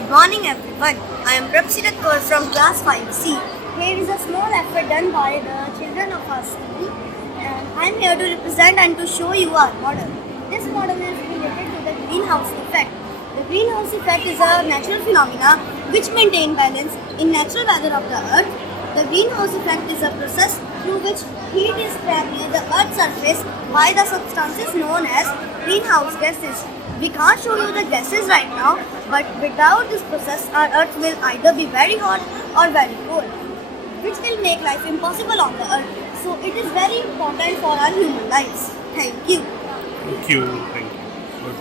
Good morning everyone. I am Prabhsirat Kaur from class 5C. Here is a small effort done by the children of our school and I am here to represent and to show you our model. This model is related to the greenhouse effect. The greenhouse effect is a natural phenomena which maintain balance in natural weather of the earth. The greenhouse effect is a process through which heat is trapped near the earth's surface by the substances known as greenhouse gases. We can't show you the gases right now, but without this process, our earth will either be very hot or very cold, which will make life impossible on the earth. So it is very important for our human lives. Thank you. Thank you. Thank you. Good.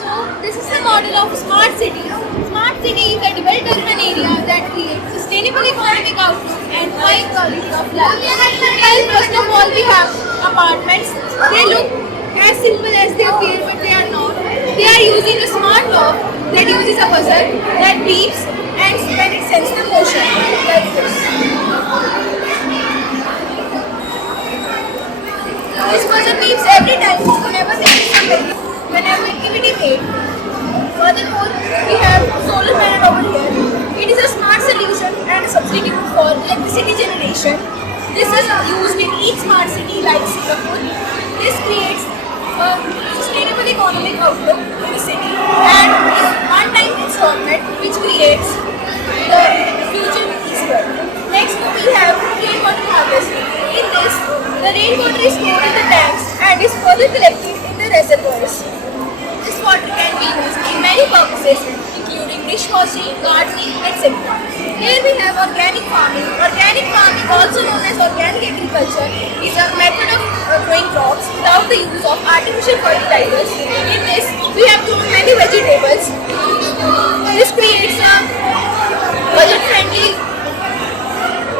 So this is the model of smart city. Smart city is a developed urban area that creates sustainable economic outlook and high quality of life. Well, first of all, we have apartments. They look as simple as they appear, but they are not. They are using a smart lock that uses a buzzer that beeps and when it senses the motion like this. This buzzer beeps every time whenever there is some whenever activity made. Furthermore, we have solar panel over here. It is a smart solution and a substitute for electricity generation. This is used in each smart city like Singapore. This creates a sustainable economic outlook in the city and is one-time installment which creates the future eastward. Next, we have rainwater harvesting. In this, the rainwater is stored in the tanks and is further collected in the reservoirs. This water can be used in many purposes, including dishwashing, gardening, etc. Here we have organic farming. Organic farming, also known as organic agriculture, is a method of growing crops without the use of artificial fertilizers. In this, we have grown many vegetables. This creates a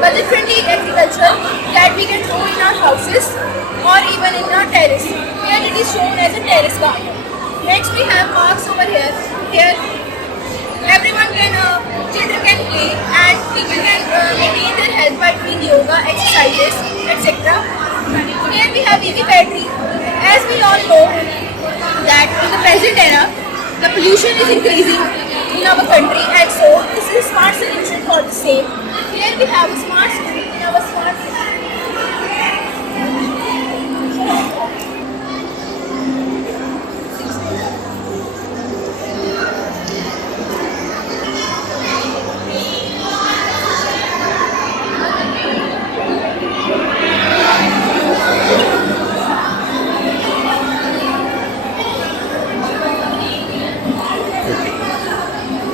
budget-friendly agriculture that we can grow in our houses or even in our terrace. Here it is shown as a terrace garden. Next we have parks over here. Here children can play and people can maintain their health by doing yoga, exercises, etc. Here we have EV battery. As we all know that in the present era, the pollution is increasing in our country and so this is a smart solution for the same. Here we have a smart school in our smart city.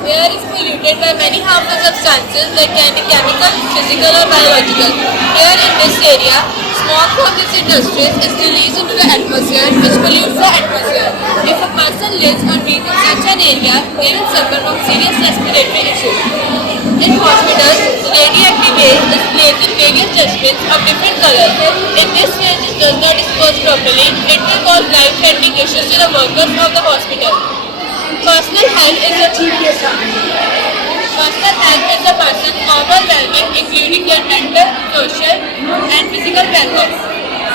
Air is polluted by many harmful substances that can be chemical, physical or biological. Here in this area, smog from these industries is released into the atmosphere which pollutes the atmosphere. If a person lives or breathes in such an area, they will suffer from serious respiratory issues. In hospitals, radioactive waste is placed in various dustbins of different colors. If this waste does not dispose properly, it will cause life-threatening issues to the workers of the hospital. Personal health is a person's overall well-being, including their mental, social, and physical well-being.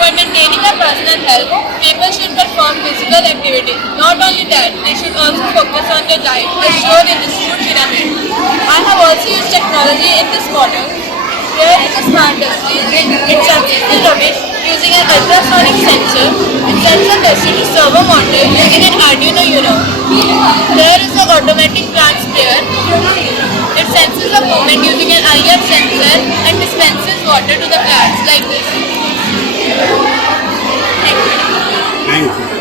For maintaining a personal health, people should perform physical activity. Not only that, they should also focus on their diet, as shown in this food pyramid. I have also used technology in this model. Here is a smart dustbin. It sucks the rubbish using an ultrasonic sensor. It sends a message to servo mounted using an Arduino Uno. Here is the automatic plant sprayer. It senses the movement using an IR sensor and dispenses water to the plants like this. Thank you. Thank you.